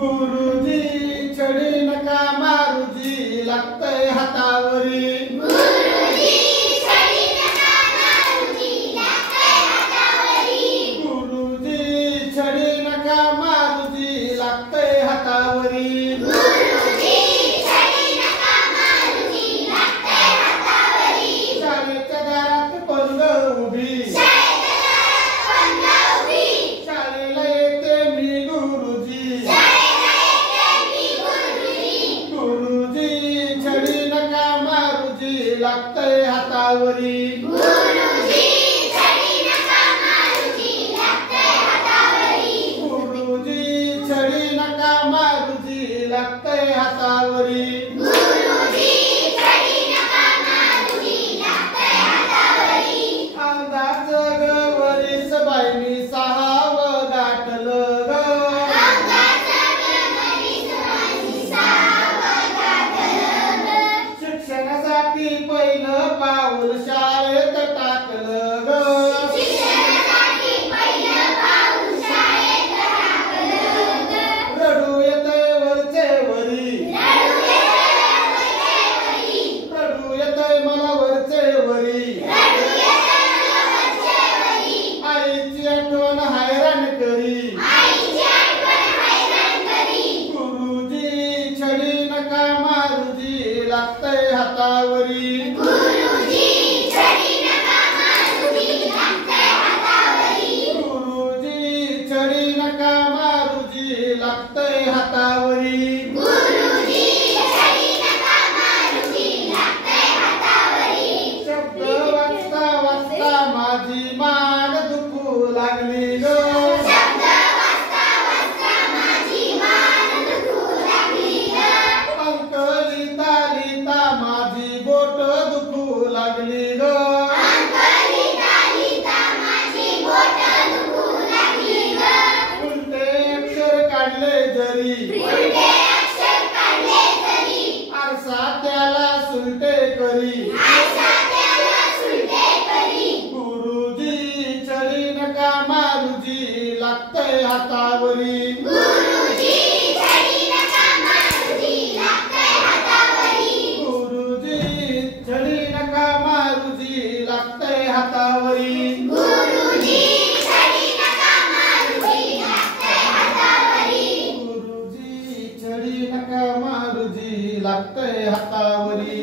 गुरुजी छडी नका मारुजी लागतंय हातावरी गुरुजी छडी नका मारुजी लागतंय हातावरी गुरुजी छडी नका मारुजी लागतंय हातावरी गुरुजी छडी नका मारुजी लागतंय हातावरी शाळेच्या दारात पंग उभी शाळेला येते मी गुरुजी गुरुजी छडी नका मारुजी लागतंय हातावरी गुरुजी छडी नका मारुजी लागतंय हातावरी गुरुजी छडी नका मारुजी लागतंय हातावरी गुरुजी छडी नका मारुजी लागतंय हातावरी अंगाचं ग वरीस बाईनी सहावं गाठलं ग शिक्षणासाठी पहिलं पाऊल शाळेत टाकलं ग रडू येतंय वरचे वरी रडू येतंय मला वरचे वरी आईची आठवण हैराण करी गुरुजी छडी नका मारुजी लागतंय हातावरी गुरुजी छडी नका मारुजी लागतंय हातावरी गुरुजी छडी नका मारुजी लागतंय हातावरी गुरुजी छडी नका मारुजी लागतंय हातावरी शब्द वाचता वाचता माझी मान दुखू लागली ग शब्द वाचता वाचता माझी मान दुखू लागली ग अंक लिहिता लिहिता माझी बोट दुखू लागली ग अंक लिहिता लिहिता माझी बोट दुखू लागली ग उलटे अक्षर काढले जरी उलटे अक्षर काढले तरी आरसा त्याला सुलटे करी आशा त्याला सुलटे करी गुरुजी छडी नका मारुजी लागतंय हातावरी गुरुजी छडी नका मारुजी लागतंय हातावरी गुरुजी छडी नका मारुजी लागतंय हातावरी गुरुजी छडी नका मारुजी लागतंय हातावरी गुरुजी छडी नका मारुजी लागतंय हातावरी